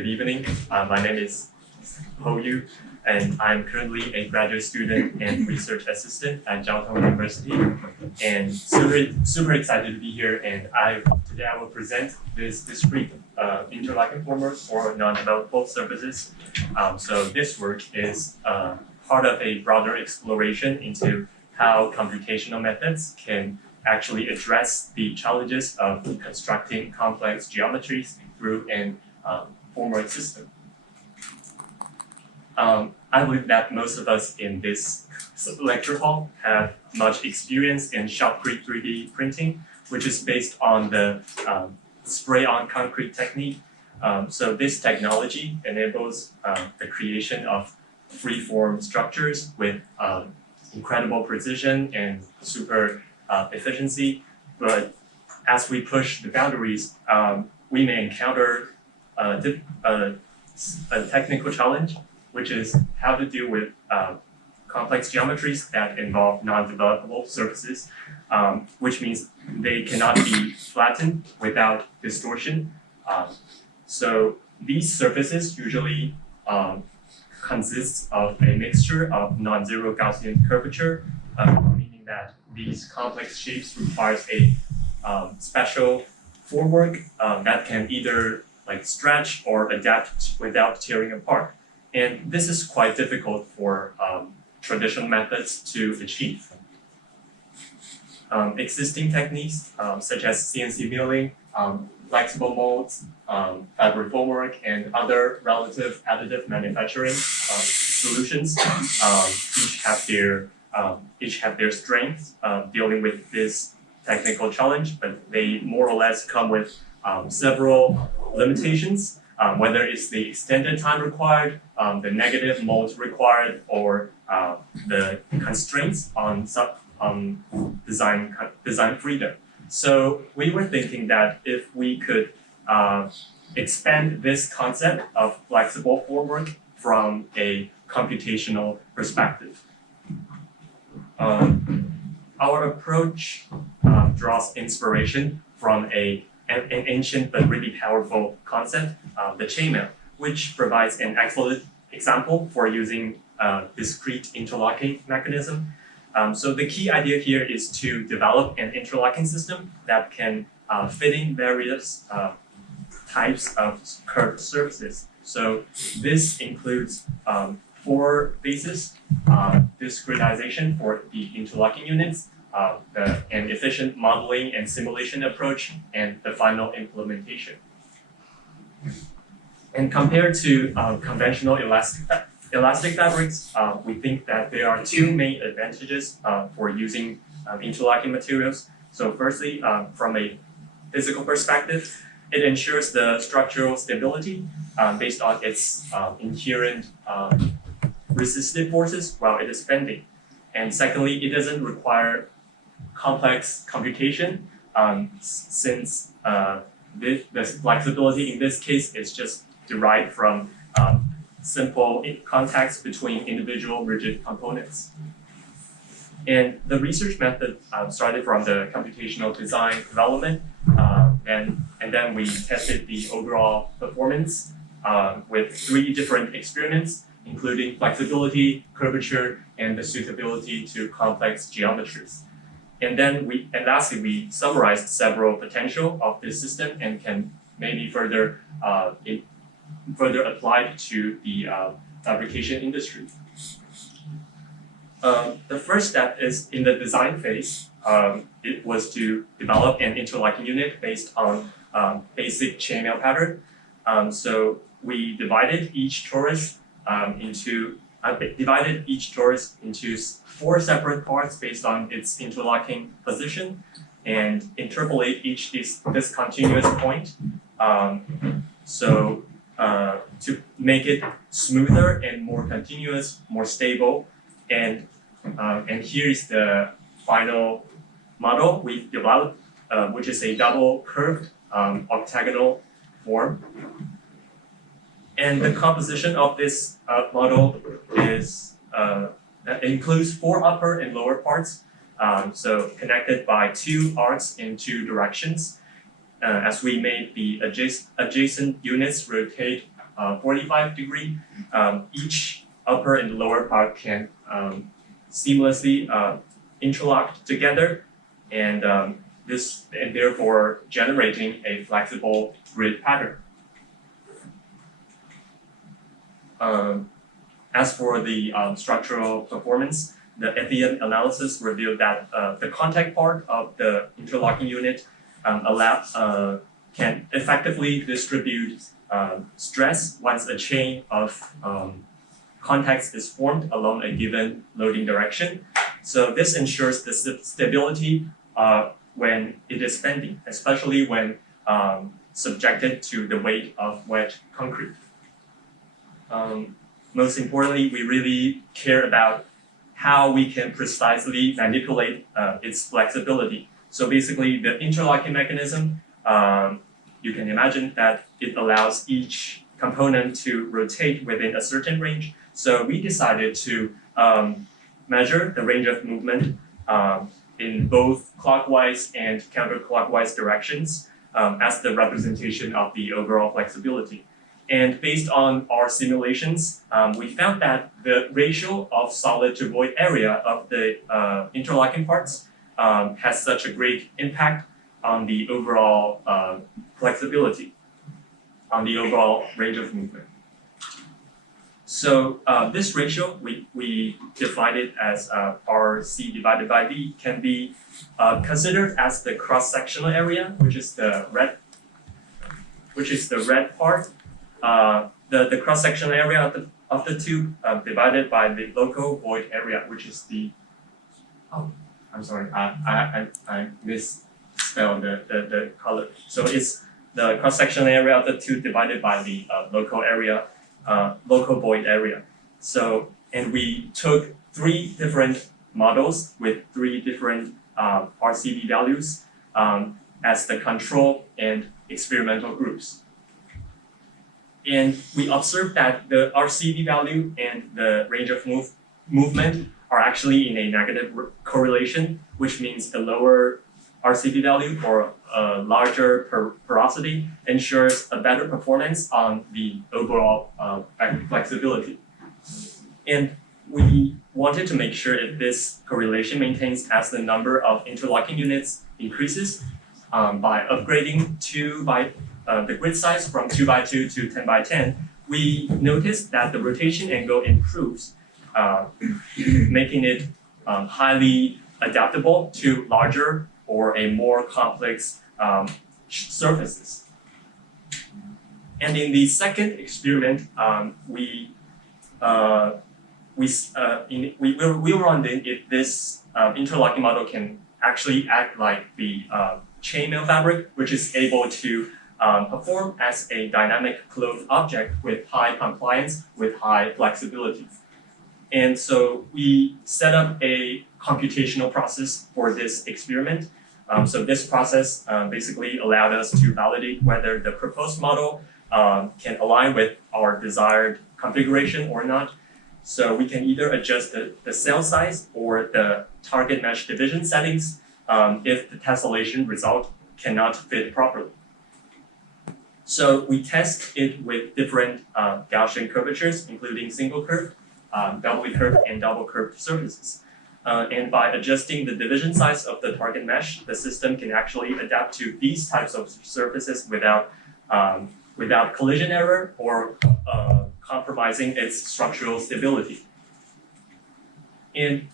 Good evening. My name is Hsieh, and I'm currently a graduate student and research assistant at Chiao University, and super excited to be here. And today I will present this discrete interlocking formwork for non-developable surfaces. So this work is part of a broader exploration into how computational methods can actually address the challenges of constructing complex geometries through an formwork system. I believe that most of us in this lecture hall have much experience in shotcrete 3D printing, which is based on the spray-on concrete technique. So this technology enables the creation of free-form structures with incredible precision and super efficiency. But as we push the boundaries, we may encounter a technical challenge, which is how to deal with complex geometries that involve non-developable surfaces, which means they cannot be flattened without distortion. So these surfaces usually consists of a mixture of non-zero Gaussian curvature, meaning that these complex shapes requires a special formwork that can either stretch or adapt without tearing apart. And this is quite difficult for traditional methods to achieve. Existing techniques such as CNC milling, flexible molds, fabric formwork, and other relative additive manufacturing solutions each have their strengths dealing with this technical challenge, but they more or less come with several limitations, whether it's the extended time required, the negative modes required, or the constraints on design freedom. So we were thinking that if we could expand this concept of flexible formwork from a computational perspective. Our approach draws inspiration from an ancient but really powerful concept, the chainmail, which provides an excellent example for using discrete interlocking mechanism. So the key idea here is to develop an interlocking system that can fit in various types of curved surfaces. So this includes 4 phases: discretization for the interlocking units, an efficient modeling and simulation approach, and the final implementation. And compared to conventional elastic fabrics, we think that there are 2 main advantages for using interlocking materials. So firstly, from a physical perspective, it ensures the structural stability based on its inherent resistive forces while it is bending. And secondly, it doesn't require complex computation since the flexibility in this case is just derived from simple contacts between individual rigid components. And the research method started from the computational design development, and then we tested the overall performance with 3 different experiments, including flexibility, curvature, and the suitability to complex geometries. And lastly, we summarized several potential of this system and can maybe further applied to the fabrication industry. The first step is in the design phase. It was to develop an interlocking unit based on basic chainmail pattern. So we divided each torus into 4 separate parts based on its interlocking position, and interpolate each discontinuous point. To make it smoother and more continuous, more stable, and here is the final model we developed, which is a double curved octagonal form. And the composition of this model is includes 4 upper and lower parts, so connected by 2 arcs in 2 directions. As we made the adjacent units rotate 45 degree. Each upper and lower part can seamlessly interlock together, and therefore generating a flexible grid pattern. As for the structural performance, the FEM analysis revealed that the contact part of the interlocking unit can effectively distribute stress once a chain of contacts is formed along a given loading direction. So this ensures the stability when it is bending, especially when subjected to the weight of wet concrete. Most importantly, we really care about how we can precisely manipulate its flexibility. So basically, the interlocking mechanism, you can imagine that it allows each component to rotate within a certain range. So we decided to measure the range of movement in both clockwise and counterclockwise directions as the representation of the overall flexibility. And based on our simulations, we found that the ratio of solid to void area of the interlocking parts has such a great impact on the overall flexibility, on the overall range of movement. So this ratio, we define it as RC divided by V, can be considered as the cross-sectional area, which is the red part. The cross-sectional area of the tube divided by the local void area, which is the, I'm sorry, I misspelled the color. So it's the cross-sectional area of the tube divided by the local void area. So, and we took 3 different models with 3 different RCV values as the control and experimental groups. And we observed that the RCV value and the range of movement are actually in a negative correlation, which means a lower RCV value or a larger porosity ensures a better performance on the overall flexibility. And we wanted to make sure that this correlation maintains as the number of interlocking units increases by upgrading the grid size from 2x2 to 10x10. We noticed that the rotation angle improves, making it highly adaptable to larger or a more complex surfaces. And in the second experiment, we were wondering if this interlocking model can actually act like the chainmail fabric, which is able to perform as a dynamic closed object with high compliance, with high flexibility. And so we set up a computational process for this experiment. So this process basically allowed us to validate whether the proposed model can align with our desired configuration or not. So we can either adjust the cell size or the target mesh division settings if the tessellation result cannot fit properly. So we test it with different Gaussian curvatures, including single curved, doubly curved, and double curved surfaces. And by adjusting the division size of the target mesh, the system can actually adapt to these types of surfaces without collision error or compromising its structural stability. And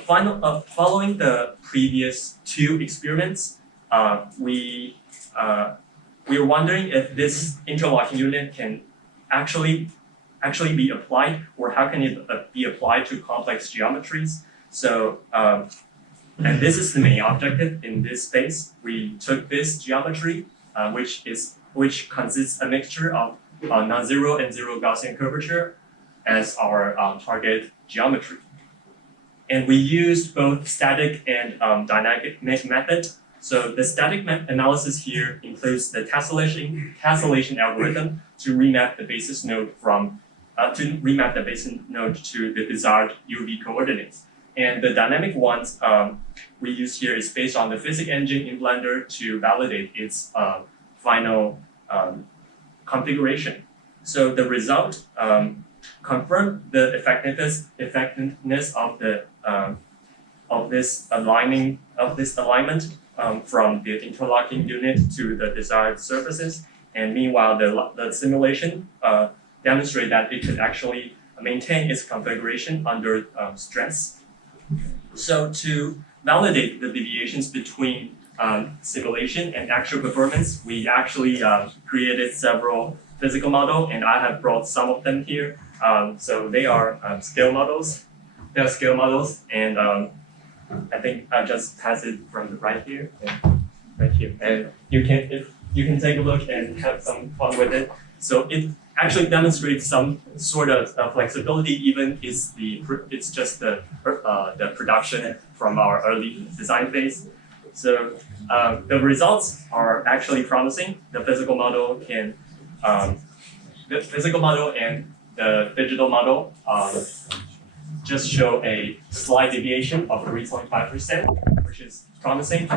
following the previous 2 experiments, we were wondering if this interlocking unit can actually be applied, or how can it be applied to complex geometries. So, and this is the main objective in this space. We took this geometry, which consists a mixture of non-zero and zero Gaussian curvature as our target geometry. And we used both static and dynamic method. So the static analysis here includes the tessellation algorithm to remap the basis node to the desired UV coordinates. And the dynamic ones we use here is based on the physics engine in Blender to validate its final configuration. So the result confirmed the effectiveness of this alignment from the interlocking unit to the desired surfaces. And meanwhile, the simulation demonstrated that it could actually maintain its configuration under stress. So to validate the deviations between simulation and actual performance, we actually created several physical models, and I have brought some of them here. So they are scale models. They are scale models, and I think I'll just pass it from the right here and right here. And you can take a look and have some fun with it. So it actually demonstrates some sort of flexibility, even it's just the production from our early design phase. So the results are actually promising. The physical model and the digital model just show a slight deviation of 3.5%, which is promising.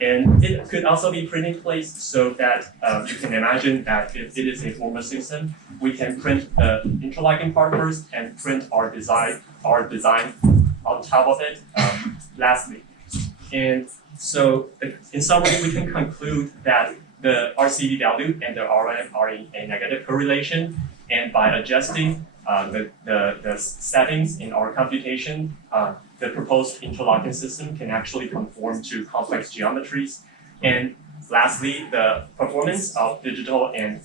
And it could also be printed in place so that you can imagine that if it is a formal system, we can print the interlocking part first and print our design on top of it lastly. And so in summary, we can conclude that the RCD value and the RM are in a negative correlation. And by adjusting the settings in our computation, the proposed interlocking system can actually conform to complex geometries. And lastly, the performance of digital and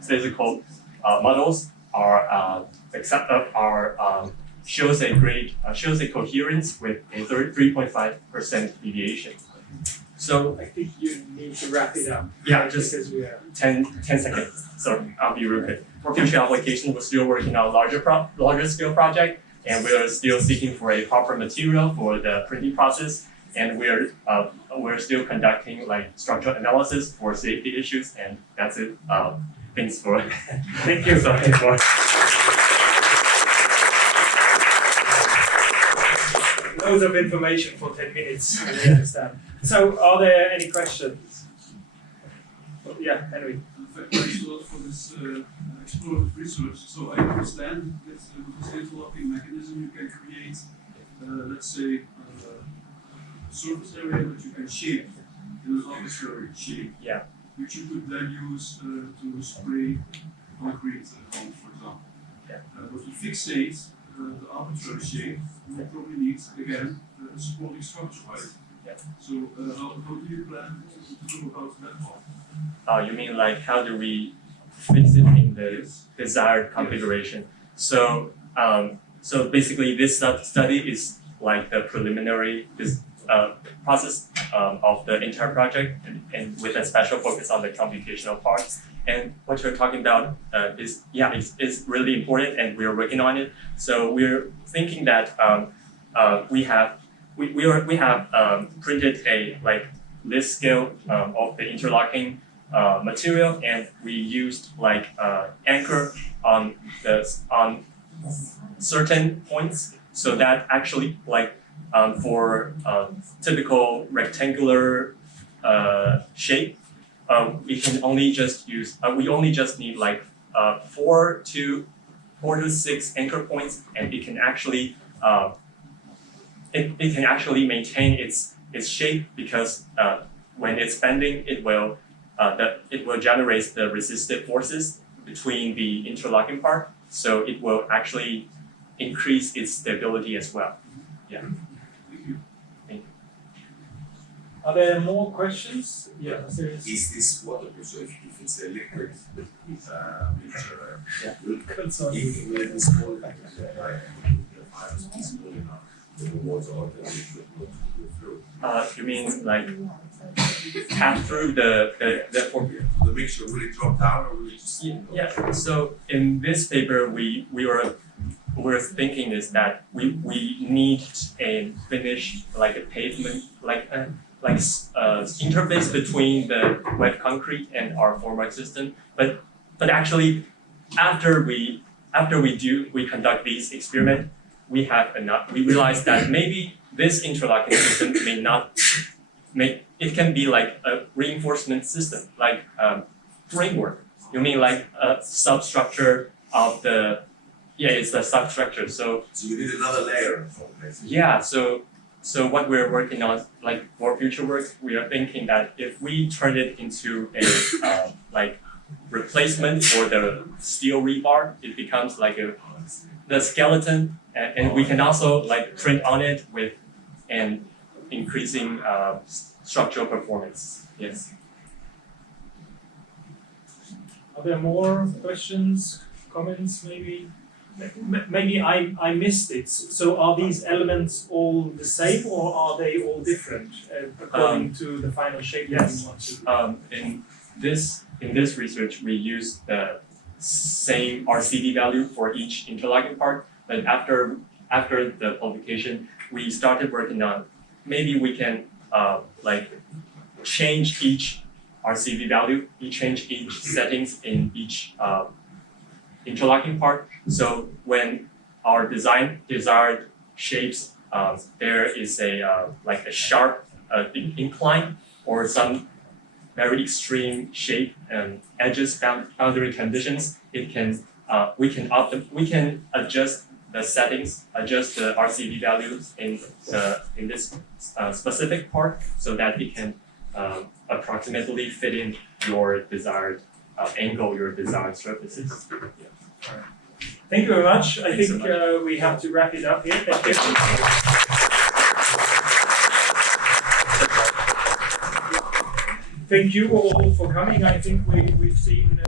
physical models shows a coherence with a 3.5% deviation. So I think you need to wrap it up. Yeah, just because we are 10 seconds. So I'll be real quick. For future application, we're still working on a larger scale project, and we are still seeking for a proper material for the printing process. And we're still conducting like structural analysis for safety issues, and that's it. Thanks for Thank you. Sorry for loads of information for 10 minutes. I understand. So, are there any questions? Yeah, Henry. Thanks a lot for this explorative research. So I understand that with this interlocking mechanism you can create, let's say, a surface area that you can shape in an arbitrary shape, Yeah. which you could then use to spray concrete on, for example. Yeah. But to fixate the arbitrary shape, you probably need, again, a supporting structure, right? Yeah. So how do you plan to go about that one? You mean like how do we fix it in the desired configuration? So so basically this study is like the preliminary process of the entire project, and with a special focus on the computational part. And what you're talking about is really important, and we're working on it. So we're thinking that we have printed a this scale of the interlocking material, and we used anchor on certain points, so that actually for typical rectangular shape, we only just need 4 to 6 anchor points, and it can actually maintain its shape, because when it's bending, it will generate the resistive forces between the interlocking part, so it will actually increase its stability as well. Yeah. Thank you. Are there more questions? Yeah. Is this waterproof? So if it's a liquid mixture, will it be small enough, like the fibers be small enough for the water or the liquid not to go through? You mean pass through The mixture, will it drop down or will it just? Yeah. So in this paper, we're thinking is that we need a finish, like a pavement, interface between the wet concrete and our formwork system. But actually, after we conduct these experiments, we realize that maybe this interlocking system may not make it, can be like a reinforcement system, like framework. You mean like a substructure of the? Yeah, it's the substructure. So you need another layer for basically. yeah, so what we're working on, like for future work, we are thinking that if we turn it into a like replacement for the steel rebar, it becomes like the skeleton, and we can also like print on it with an increasing structural performance. Yes. Are there more questions, comments, maybe? Maybe I missed it. So are these elements all the same, or are they all different according to the final shape that you want to? In this research, we use the same RCD value for each interlocking part. But after the publication, we started working on maybe we can like change each RCD value, change each settings in each interlocking part. So when our desired shapes, there is a like a sharp incline or some very extreme shape and edges boundary conditions, it can we can adjust the settings, adjust the RCD values in this specific part so that it can approximately fit in your desired angle, your desired surfaces. Yeah. Thank you very much. I Thanks think so much. we have to wrap it up here. Thank you. Thank you all for coming. I think we've seen.